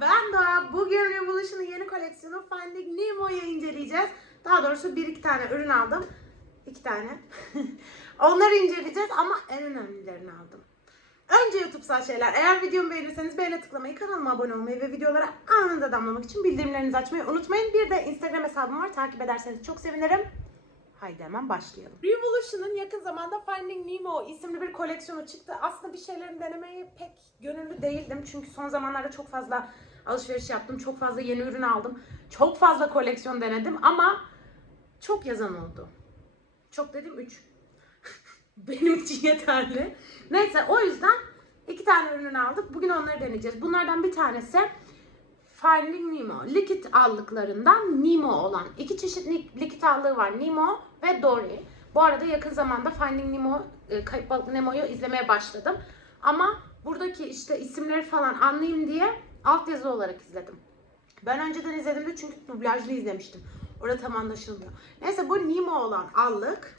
ben Doğa. Bugün Revolution'ın yeni koleksiyonu Finding Nemo'yu inceleyeceğiz. Daha doğrusu bir iki tane ürün aldım. İki tane. Onları inceleyeceğiz ama en önemlilerini aldım. Önce YouTube'sal şeyler. Eğer videomu beğenirseniz beğene tıklamayı, kanalıma abone olmayı ve videolara anında damlamak için bildirimlerinizi açmayı unutmayın. Bir de Instagram hesabım var. Takip ederseniz çok sevinirim. Haydi hemen başlayalım. Revolution'ın yakın zamanda Finding Nemo isimli bir koleksiyonu çıktı. Aslında bir şeylerini denemeye pek gönüllü değildim. Çünkü son zamanlarda çok fazla alışveriş yaptım. Çok fazla yeni ürün aldım. Çok fazla koleksiyon denedim ama çok yazan oldu. Çok dedim 3. Benim için yeterli. Neyse o yüzden iki tane ürün aldık. Bugün onları deneyeceğiz. Bunlardan bir tanesi Finding Nemo. Likit allıklarından Nemo olan. iki çeşit li- likit allığı var. Nemo ve Dory. Bu arada yakın zamanda Finding Nemo, e, Kayıp Balık Nemo'yu izlemeye başladım. Ama buradaki işte isimleri falan anlayayım diye altyazı olarak izledim. Ben önceden izlediğimde çünkü dublajlı izlemiştim. Orada tam anlaşılmıyor. Neyse bu Nemo olan allık.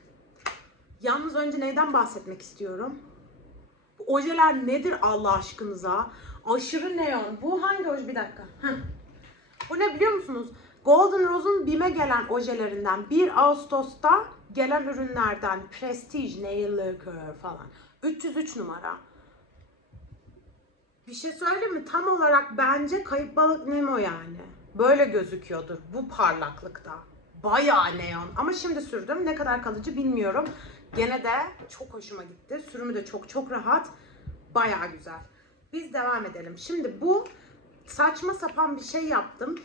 Yalnız önce neyden bahsetmek istiyorum? Bu ojeler nedir Allah aşkınıza? Aşırı neon. Bu hangi oje? Bir dakika. Heh. Bu ne biliyor musunuz? Golden Rose'un BİM'e gelen ojelerinden 1 Ağustos'ta gelen ürünlerden Prestige Nail Lacquer falan. 303 numara. Bir şey söyleyeyim mi? Tam olarak bence Kayıp Balık Nemo yani. Böyle gözüküyordur bu parlaklıkta. Bayağı neon. Ama şimdi sürdüm. Ne kadar kalıcı bilmiyorum. Gene de çok hoşuma gitti. Sürümü de çok çok rahat. Bayağı güzel. Biz devam edelim. Şimdi bu saçma sapan bir şey yaptım.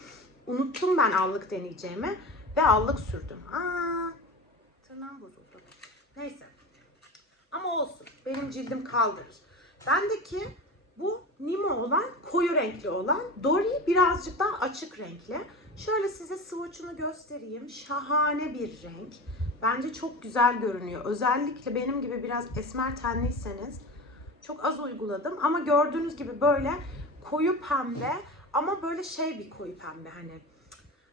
Unuttum ben allık deneyeceğimi. Ve allık sürdüm. Aa, tırnağım bozuldu. Neyse. Ama olsun. Benim cildim kaldırır. Bendeki bu Nemo olan koyu renkli olan. Dory birazcık daha açık renkli. Şöyle size swatch'unu göstereyim. Şahane bir renk. Bence çok güzel görünüyor. Özellikle benim gibi biraz esmer tenliyseniz çok az uyguladım. Ama gördüğünüz gibi böyle koyu pembe ama böyle şey bir koyu pembe hani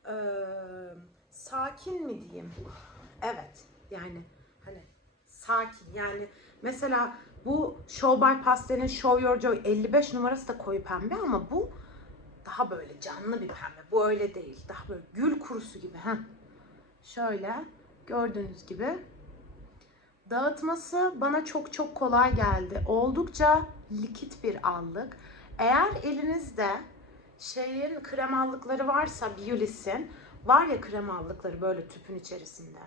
eee, sakin mi diyeyim? Evet yani hani sakin yani mesela bu Show by Pastel'in Show Your Joy 55 numarası da koyu pembe ama bu daha böyle canlı bir pembe. Bu öyle değil. Daha böyle gül kurusu gibi. Heh. Şöyle gördüğünüz gibi. Dağıtması bana çok çok kolay geldi. Oldukça likit bir allık. Eğer elinizde şeyin krem allıkları varsa Biolis'in var ya krem allıkları böyle tüpün içerisinde.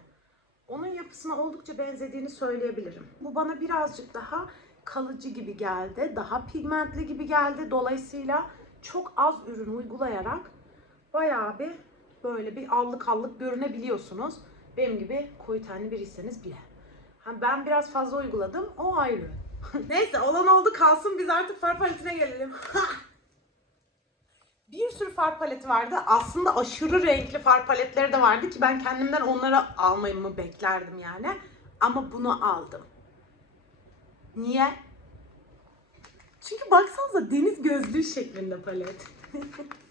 Onun yapısına oldukça benzediğini söyleyebilirim. Bu bana birazcık daha kalıcı gibi geldi. Daha pigmentli gibi geldi. Dolayısıyla çok az ürün uygulayarak bayağı bir böyle bir allık allık görünebiliyorsunuz. Benim gibi koyu tenli biriyseniz bile. Ha, ben biraz fazla uyguladım. O ayrı. Neyse olan oldu kalsın biz artık far paletine gelelim. bir sürü far paleti vardı. Aslında aşırı renkli far paletleri de vardı ki ben kendimden onları almayı beklerdim yani. Ama bunu aldım. Niye? Çünkü baksanıza deniz gözlüğü şeklinde palet.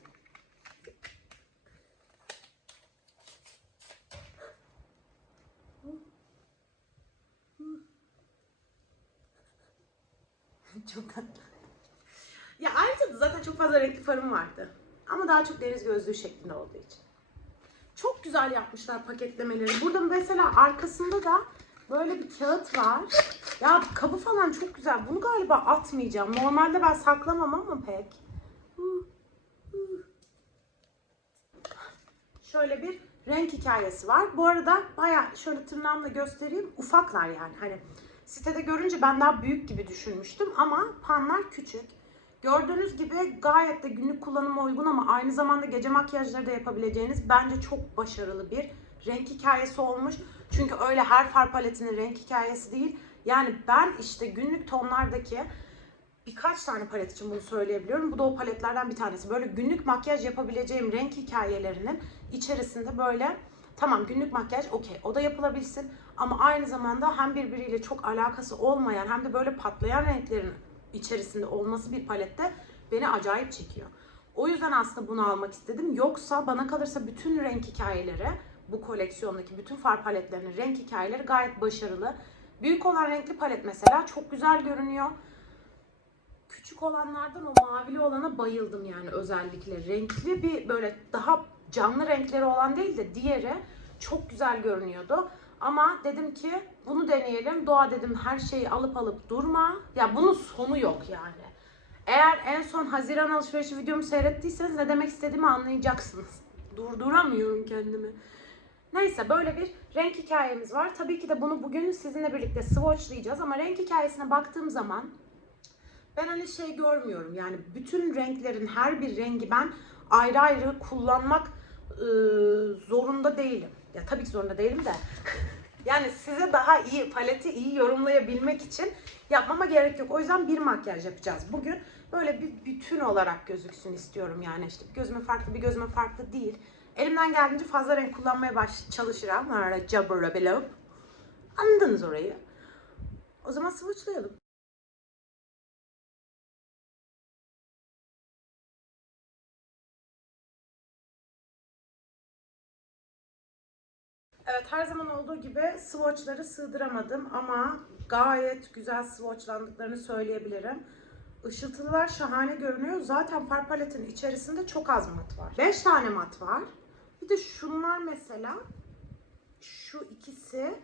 çok tatlı. Ya ayrıca zaten çok fazla renkli farım vardı. Ama daha çok deniz gözlüğü şeklinde olduğu için. Çok güzel yapmışlar paketlemeleri. Burada mesela arkasında da böyle bir kağıt var. Ya kabı falan çok güzel. Bunu galiba atmayacağım. Normalde ben saklamam ama pek. Şöyle bir renk hikayesi var. Bu arada baya şöyle tırnağımla göstereyim. Ufaklar yani. Hani sitede görünce ben daha büyük gibi düşünmüştüm ama panlar küçük. Gördüğünüz gibi gayet de günlük kullanıma uygun ama aynı zamanda gece makyajları da yapabileceğiniz bence çok başarılı bir renk hikayesi olmuş. Çünkü öyle her far paletinin renk hikayesi değil. Yani ben işte günlük tonlardaki birkaç tane palet için bunu söyleyebiliyorum. Bu da o paletlerden bir tanesi. Böyle günlük makyaj yapabileceğim renk hikayelerinin içerisinde böyle tamam günlük makyaj okey o da yapılabilsin ama aynı zamanda hem birbiriyle çok alakası olmayan hem de böyle patlayan renklerin içerisinde olması bir palette beni acayip çekiyor. O yüzden aslında bunu almak istedim. Yoksa bana kalırsa bütün renk hikayeleri bu koleksiyondaki bütün far paletlerinin renk hikayeleri gayet başarılı. Büyük olan renkli palet mesela çok güzel görünüyor. Küçük olanlardan o mavili olana bayıldım yani özellikle. Renkli bir böyle daha canlı renkleri olan değil de diğeri çok güzel görünüyordu. Ama dedim ki bunu deneyelim. Doğa dedim her şeyi alıp alıp durma. Ya bunun sonu yok yani. Eğer en son Haziran alışverişi videomu seyrettiyseniz ne demek istediğimi anlayacaksınız. Durduramıyorum kendimi. Neyse böyle bir renk hikayemiz var. Tabii ki de bunu bugün sizinle birlikte swatchlayacağız ama renk hikayesine baktığım zaman ben hani şey görmüyorum yani bütün renklerin her bir rengi ben ayrı ayrı kullanmak e, zorunda değilim. Ya tabii ki zorunda değilim de. yani size daha iyi paleti iyi yorumlayabilmek için yapmama gerek yok. O yüzden bir makyaj yapacağız. Bugün böyle bir bütün olarak gözüksün istiyorum yani işte gözüme farklı bir gözüme farklı değil. Elimden geldiğince fazla renk kullanmaya baş çalışırım. Öyle cabura below. Anladınız orayı. O zaman swatchlayalım. Evet her zaman olduğu gibi swatchları sığdıramadım ama gayet güzel swatchlandıklarını söyleyebilirim. Işıltılılar şahane görünüyor. Zaten far paletin içerisinde çok az mat var. 5 tane mat var. Bir de şunlar mesela şu ikisi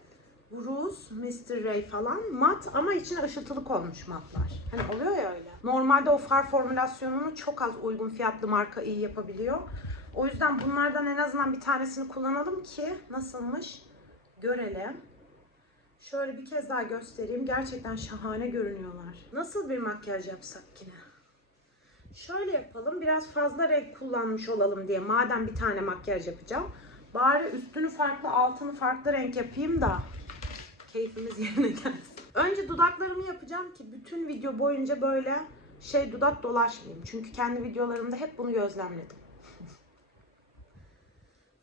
Bruce, Mr. Ray falan mat ama içine ışıltılık olmuş matlar. Hani oluyor ya öyle. Normalde o far formülasyonunu çok az uygun fiyatlı marka iyi yapabiliyor. O yüzden bunlardan en azından bir tanesini kullanalım ki nasılmış görelim. Şöyle bir kez daha göstereyim. Gerçekten şahane görünüyorlar. Nasıl bir makyaj yapsak yine? Şöyle yapalım. Biraz fazla renk kullanmış olalım diye. Madem bir tane makyaj yapacağım. Bari üstünü farklı, altını farklı renk yapayım da keyfimiz yerine gelsin. Önce dudaklarımı yapacağım ki bütün video boyunca böyle şey dudak dolaşmayayım. Çünkü kendi videolarımda hep bunu gözlemledim.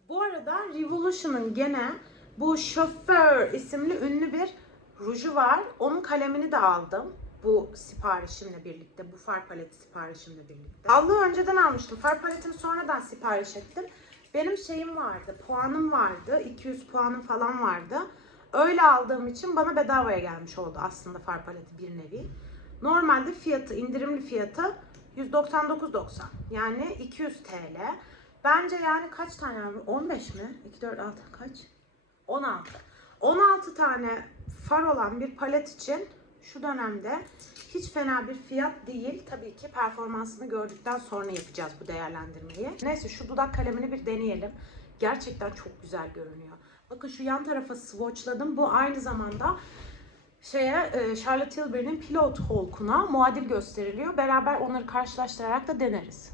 Bu arada Revolution'ın gene bu Chauffeur isimli ünlü bir ruju var. Onun kalemini de aldım. Bu siparişimle birlikte, bu far paleti siparişimle birlikte. Aldığı önceden almıştım. Far paletini sonradan sipariş ettim. Benim şeyim vardı, puanım vardı. 200 puanım falan vardı. Öyle aldığım için bana bedavaya gelmiş oldu aslında far paleti bir nevi. Normalde fiyatı, indirimli fiyatı 199.90. Yani 200 TL. Bence yani kaç tane var? 15 mi? 2, 4, 6 kaç? 16. 16 tane far olan bir palet için şu dönemde hiç fena bir fiyat değil. Tabii ki performansını gördükten sonra yapacağız bu değerlendirmeyi. Neyse şu dudak kalemini bir deneyelim. Gerçekten çok güzel görünüyor. Bakın şu yan tarafa swatchladım. Bu aynı zamanda şeye e, Charlotte Tilbury'nin Pilot Hulk'una muadil gösteriliyor. Beraber onları karşılaştırarak da deneriz.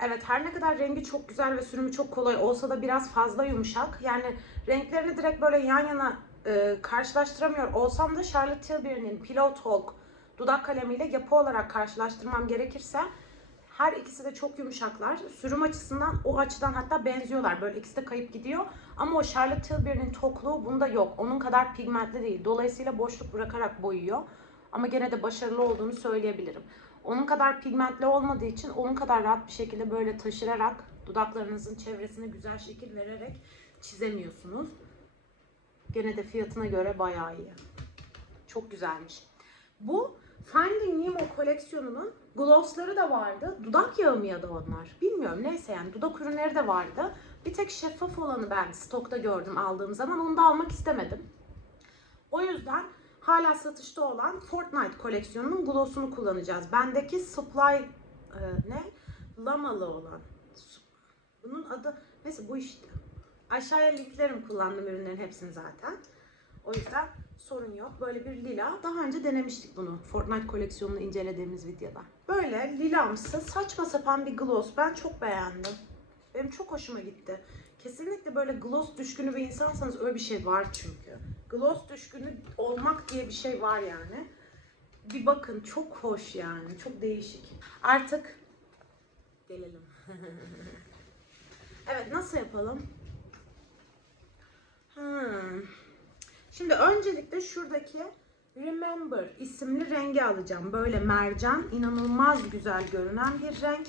Evet her ne kadar rengi çok güzel ve sürümü çok kolay olsa da biraz fazla yumuşak. Yani renklerini direkt böyle yan yana e, karşılaştıramıyor olsam da Charlotte Tilbury'nin Pilot Hulk dudak kalemiyle yapı olarak karşılaştırmam gerekirse her ikisi de çok yumuşaklar. Sürüm açısından o açıdan hatta benziyorlar. Böyle ikisi de kayıp gidiyor. Ama o Charlotte Tilbury'nin tokluğu bunda yok. Onun kadar pigmentli değil. Dolayısıyla boşluk bırakarak boyuyor. Ama gene de başarılı olduğunu söyleyebilirim. Onun kadar pigmentli olmadığı için onun kadar rahat bir şekilde böyle taşırarak dudaklarınızın çevresine güzel şekil vererek çizemiyorsunuz. Gene de fiyatına göre bayağı iyi. Çok güzelmiş. Bu Finding Nemo koleksiyonunun glossları da vardı. Dudak yağı mı ya da onlar? Bilmiyorum. Neyse yani dudak ürünleri de vardı. Bir tek şeffaf olanı ben stokta gördüm aldığım zaman. Onu da almak istemedim. O yüzden hala satışta olan Fortnite koleksiyonunun glossunu kullanacağız. Bendeki Supply e, ne? Lamalı olan. Bunun adı neyse bu işte. Aşağıya linklerim kullandığım ürünlerin hepsini zaten. O yüzden sorun yok. Böyle bir lila. Daha önce denemiştik bunu. Fortnite koleksiyonunu incelediğimiz videoda. Böyle lilamsı saçma sapan bir gloss. Ben çok beğendim. Benim çok hoşuma gitti. Kesinlikle böyle gloss düşkünü bir insansanız öyle bir şey var çünkü. Gloss düşkünü olmak diye bir şey var yani. Bir bakın çok hoş yani. Çok değişik. Artık gelelim. evet nasıl yapalım? Hmm. Şimdi öncelikle şuradaki Remember isimli rengi alacağım. Böyle mercan, inanılmaz güzel görünen bir renk.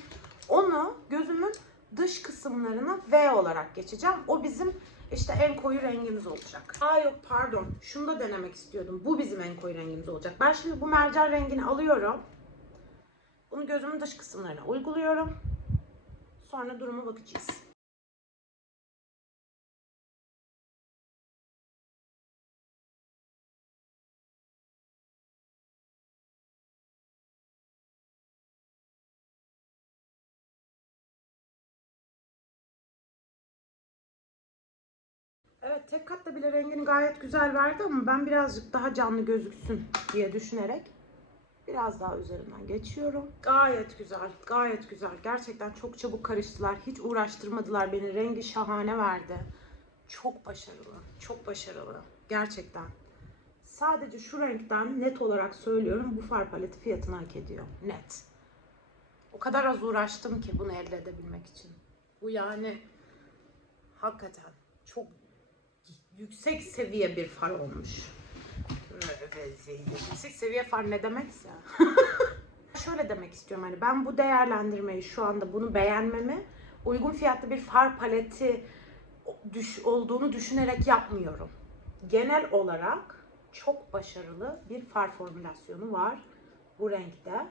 Onu gözümün dış kısımlarına V olarak geçeceğim. O bizim işte en koyu rengimiz olacak. Aa yok pardon. Şunu da denemek istiyordum. Bu bizim en koyu rengimiz olacak. Ben şimdi bu mercan rengini alıyorum. Bunu gözümün dış kısımlarına uyguluyorum. Sonra duruma bakacağız. Evet tek katta bile rengini gayet güzel verdi ama ben birazcık daha canlı gözüksün diye düşünerek biraz daha üzerinden geçiyorum. Gayet güzel, gayet güzel. Gerçekten çok çabuk karıştılar. Hiç uğraştırmadılar beni. Rengi şahane verdi. Çok başarılı, çok başarılı. Gerçekten. Sadece şu renkten net olarak söylüyorum bu far paleti fiyatını hak ediyor. Net. O kadar az uğraştım ki bunu elde edebilmek için. Bu yani hakikaten çok yüksek seviye bir far olmuş. Yüksek seviye far ne demekse. Şöyle demek istiyorum hani ben bu değerlendirmeyi şu anda bunu beğenmemi uygun fiyatlı bir far paleti düş, olduğunu düşünerek yapmıyorum. Genel olarak çok başarılı bir far formülasyonu var bu renkte.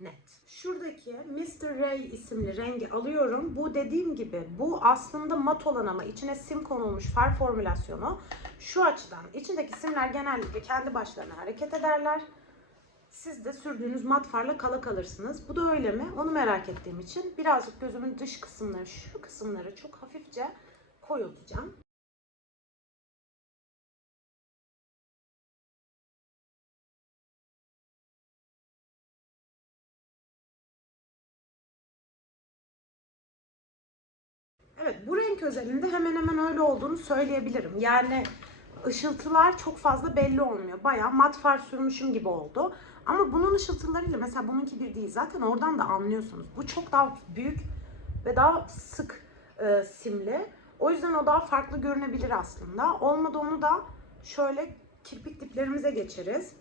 Net. Şuradaki Mr. Ray isimli rengi alıyorum. Bu dediğim gibi bu aslında mat olan ama içine sim konulmuş far formülasyonu. Şu açıdan içindeki simler genellikle kendi başlarına hareket ederler. Siz de sürdüğünüz mat farla kala kalırsınız. Bu da öyle mi? Onu merak ettiğim için birazcık gözümün dış kısımları, şu kısımları çok hafifçe koyultacağım. Evet bu renk özelinde hemen hemen öyle olduğunu söyleyebilirim. Yani ışıltılar çok fazla belli olmuyor. Bayağı mat far sürmüşüm gibi oldu. Ama bunun ışıltılarıyla mesela bununki bir değil. Zaten oradan da anlıyorsunuz. Bu çok daha büyük ve daha sık e, simli. O yüzden o daha farklı görünebilir aslında. Olmadı onu da şöyle kirpik diplerimize geçeriz.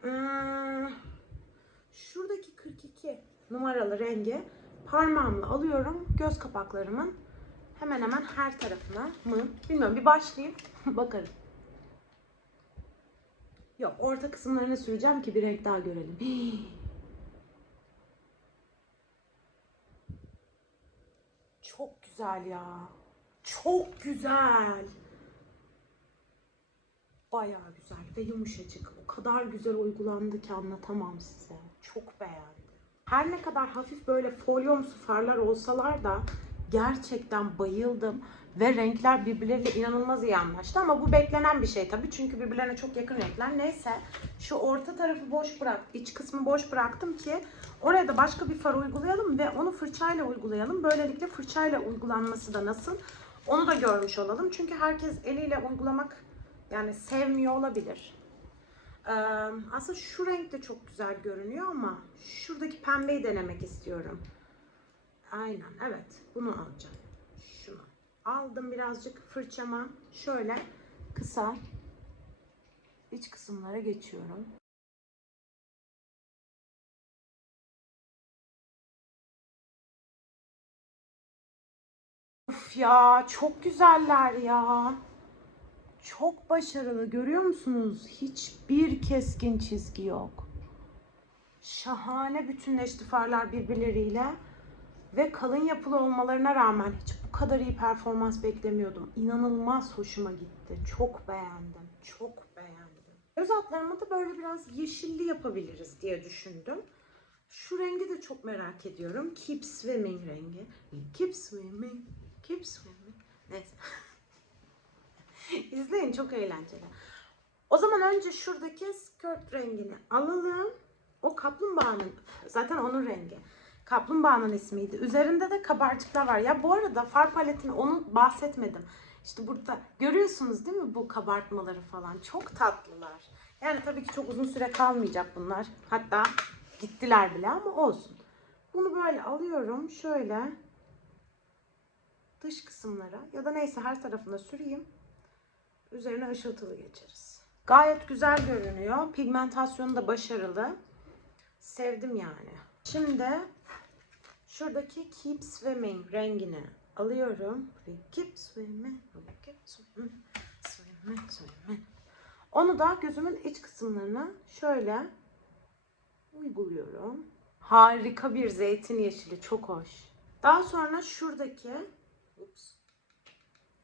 Hmm, şuradaki 42 numaralı rengi parmağımla alıyorum. Göz kapaklarımın hemen hemen her tarafına mı? Bilmiyorum bir başlayayım bakarım. Yok orta kısımlarını süreceğim ki bir renk daha görelim. Çok güzel ya. Çok güzel. Bayağı güzel ve yumuşacık. O kadar güzel uygulandı ki anlatamam size. Çok beğendim. Her ne kadar hafif böyle folyomsu farlar olsalar da gerçekten bayıldım ve renkler birbirleriyle inanılmaz iyi anlaştı ama bu beklenen bir şey tabii çünkü birbirlerine çok yakın renkler. Neyse şu orta tarafı boş bırak, iç kısmı boş bıraktım ki oraya da başka bir far uygulayalım ve onu fırçayla uygulayalım. Böylelikle fırçayla uygulanması da nasıl onu da görmüş olalım. Çünkü herkes eliyle uygulamak yani sevmiyor olabilir. Aslında şu renk de çok güzel görünüyor ama şuradaki pembeyi denemek istiyorum. Aynen evet bunu alacağım. Şunu aldım birazcık fırçama şöyle kısa iç kısımlara geçiyorum. Of ya çok güzeller ya. Çok başarılı görüyor musunuz? Hiçbir keskin çizgi yok. Şahane bütünleşti farlar birbirleriyle. Ve kalın yapılı olmalarına rağmen hiç bu kadar iyi performans beklemiyordum. İnanılmaz hoşuma gitti. Çok beğendim. Çok beğendim. Göz altlarımı da böyle biraz yeşilli yapabiliriz diye düşündüm. Şu rengi de çok merak ediyorum. Keep Swimming rengi. Keep Swimming, Keep Swimming. Neyse. İzleyin çok eğlenceli. O zaman önce şuradaki skirt rengini alalım. O kaplumbağanın, zaten onun rengi. Kaplumbağanın ismiydi. Üzerinde de kabarcıklar var. Ya bu arada far paletini onu bahsetmedim. İşte burada görüyorsunuz değil mi bu kabartmaları falan. Çok tatlılar. Yani tabii ki çok uzun süre kalmayacak bunlar. Hatta gittiler bile ama olsun. Bunu böyle alıyorum. Şöyle dış kısımlara ya da neyse her tarafına süreyim. Üzerine ışıltılı geçeriz. Gayet güzel görünüyor. Pigmentasyonu da başarılı. Sevdim yani. Şimdi şuradaki Keep Swimming rengini alıyorum. Keep swimming, keep swimming, swimming, swimming. Onu da gözümün iç kısımlarına şöyle uyguluyorum. Harika bir zeytin yeşili, çok hoş. Daha sonra şuradaki ups,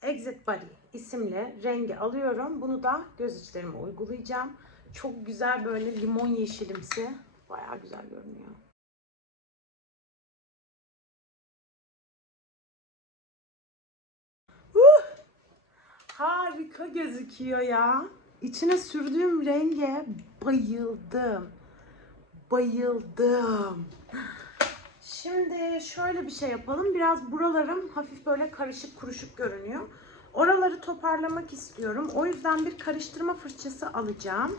Exit Body isimli rengi alıyorum. Bunu da göz içlerime uygulayacağım. Çok güzel böyle limon yeşilimsi. Bayağı güzel görünüyor. Harika gözüküyor ya. İçine sürdüğüm renge bayıldım. Bayıldım. Şimdi şöyle bir şey yapalım. Biraz buralarım hafif böyle karışık kuruşuk görünüyor. Oraları toparlamak istiyorum. O yüzden bir karıştırma fırçası alacağım.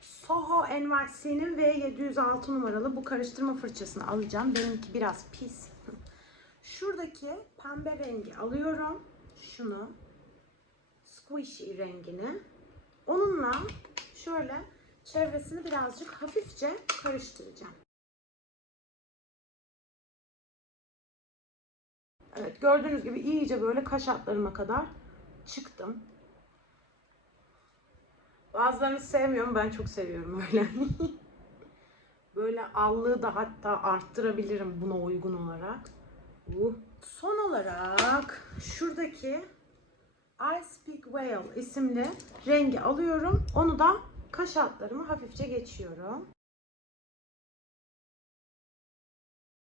Soho NYC'nin V706 numaralı bu karıştırma fırçasını alacağım. Benimki biraz pis. Şuradaki pembe rengi alıyorum. Şunu. Squishy rengini. Onunla şöyle çevresini birazcık hafifçe karıştıracağım. Evet gördüğünüz gibi iyice böyle kaş altlarıma kadar çıktım. Bazılarını sevmiyorum ben çok seviyorum öyle. böyle allığı da hatta arttırabilirim buna uygun olarak. Uh. Son olarak şuradaki I Speak Whale isimli rengi alıyorum. Onu da kaş altlarıma hafifçe geçiyorum.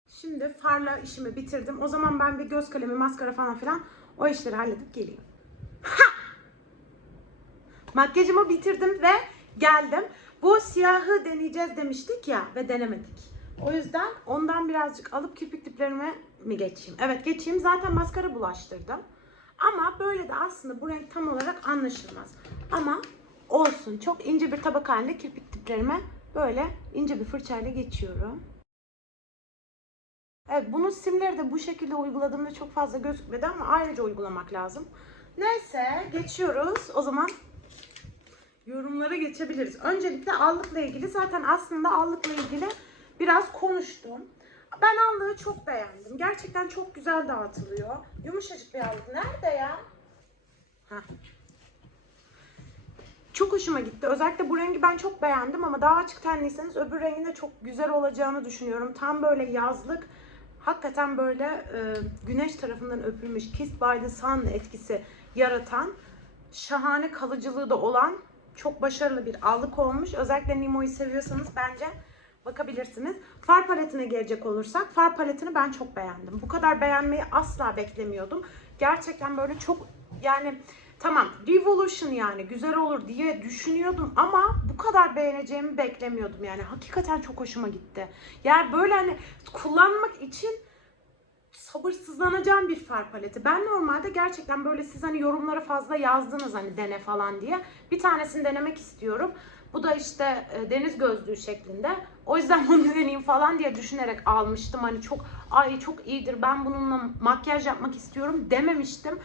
Şimdi farla işimi bitirdim. O zaman ben bir göz kalemi, maskara falan filan o işleri halledip geleyim. Ha! Makyajımı bitirdim ve geldim. Bu siyahı deneyeceğiz demiştik ya ve denemedik. O yüzden ondan birazcık alıp kirpik diplerime mi geçeyim? Evet geçeyim. Zaten maskara bulaştırdım. Ama böyle de aslında bu renk tam olarak anlaşılmaz. Ama olsun. Çok ince bir tabak halinde kirpik diplerime böyle ince bir fırçayla geçiyorum. Evet bunun simleri de bu şekilde uyguladığımda çok fazla gözükmedi ama ayrıca uygulamak lazım. Neyse geçiyoruz. O zaman yorumlara geçebiliriz. Öncelikle allıkla ilgili zaten aslında allıkla ilgili biraz konuştum. Ben allığı çok beğendim. Gerçekten çok güzel dağıtılıyor. Yumuşacık bir allık. Nerede ya? Heh. Çok hoşuma gitti. Özellikle bu rengi ben çok beğendim ama daha açık tenliyseniz öbür rengin de çok güzel olacağını düşünüyorum. Tam böyle yazlık, hakikaten böyle e, güneş tarafından öpülmüş Kissed by the Sun etkisi yaratan, şahane kalıcılığı da olan çok başarılı bir allık olmuş. Özellikle Nemo'yu seviyorsanız bence bakabilirsiniz. Far paletine gelecek olursak far paletini ben çok beğendim. Bu kadar beğenmeyi asla beklemiyordum. Gerçekten böyle çok yani tamam Revolution yani güzel olur diye düşünüyordum ama bu kadar beğeneceğimi beklemiyordum yani. Hakikaten çok hoşuma gitti. Yani böyle hani kullanmak için sabırsızlanacağım bir far paleti. Ben normalde gerçekten böyle siz hani yorumlara fazla yazdınız hani dene falan diye. Bir tanesini denemek istiyorum. Bu da işte e, deniz gözlüğü şeklinde. O yüzden bunu deneyeyim falan diye düşünerek almıştım. Hani çok ay çok iyidir ben bununla makyaj yapmak istiyorum dememiştim.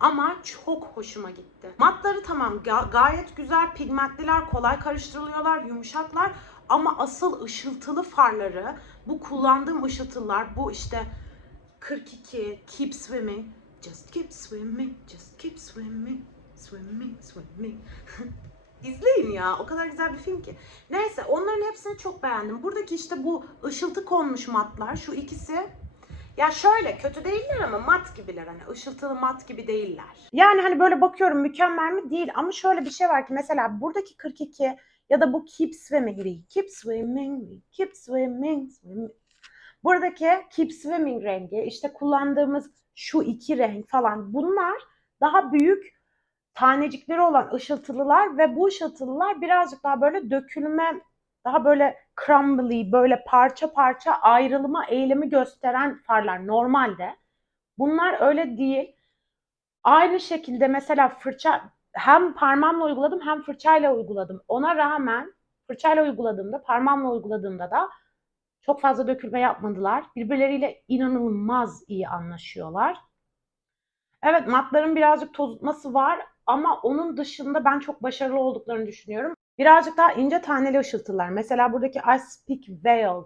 Ama çok hoşuma gitti. Matları tamam ga- gayet güzel, pigmentliler, kolay karıştırılıyorlar, yumuşaklar. Ama asıl ışıltılı farları, bu kullandığım ışıltılar, bu işte 42, keep swimming, just keep swimming, just keep swimming, swimming, swimming. İzleyin ya. O kadar güzel bir film ki. Neyse onların hepsini çok beğendim. Buradaki işte bu ışıltı konmuş matlar. Şu ikisi ya şöyle kötü değiller ama mat gibiler hani ışıltılı mat gibi değiller. Yani hani böyle bakıyorum mükemmel mi değil ama şöyle bir şey var ki mesela buradaki 42 ya da bu keep swimming, keep swimming, keep swimming, swimming. Buradaki keep swimming rengi işte kullandığımız şu iki renk falan bunlar daha büyük tanecikleri olan ışıltılılar ve bu ışıltılılar birazcık daha böyle dökülme, daha böyle crumbly, böyle parça parça ayrılma eğilimi gösteren farlar normalde. Bunlar öyle değil. Aynı şekilde mesela fırça hem parmağımla uyguladım hem fırçayla uyguladım. Ona rağmen fırçayla uyguladığımda, parmağımla uyguladığımda da çok fazla dökülme yapmadılar. Birbirleriyle inanılmaz iyi anlaşıyorlar. Evet matların birazcık tozutması var ama onun dışında ben çok başarılı olduklarını düşünüyorum. Birazcık daha ince taneli ışıltılar. Mesela buradaki I Speak Veil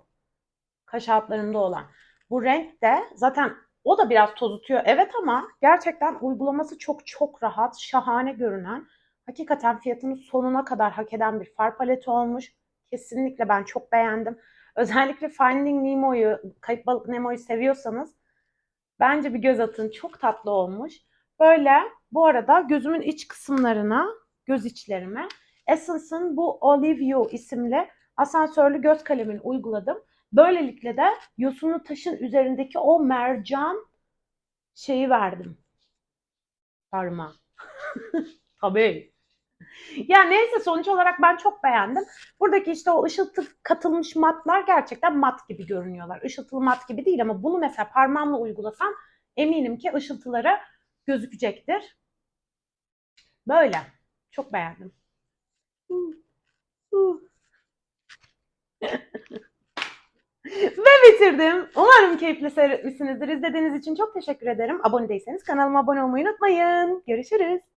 kaş altlarında olan. Bu renk de zaten O da biraz tozutuyor. Evet ama gerçekten uygulaması çok çok rahat, şahane görünen. Hakikaten fiyatını sonuna kadar hak eden bir far paleti olmuş. Kesinlikle ben çok beğendim. Özellikle Finding Nemo'yu, Kayıp Balık Nemo'yu seviyorsanız bence bir göz atın. Çok tatlı olmuş. Böyle bu arada gözümün iç kısımlarına, göz içlerime Essence'ın bu Olive You isimli asansörlü göz kalemini uyguladım. Böylelikle de yosunlu taşın üzerindeki o mercan şeyi verdim. Parma. Tabii. Ya neyse sonuç olarak ben çok beğendim. Buradaki işte o ışıltı katılmış matlar gerçekten mat gibi görünüyorlar. Işıltılı mat gibi değil ama bunu mesela parmağımla uygulasam eminim ki ışıltıları gözükecektir. Böyle. Çok beğendim. Ve bitirdim. Umarım keyifli seyretmişsinizdir. İzlediğiniz için çok teşekkür ederim. Abone değilseniz kanalıma abone olmayı unutmayın. Görüşürüz.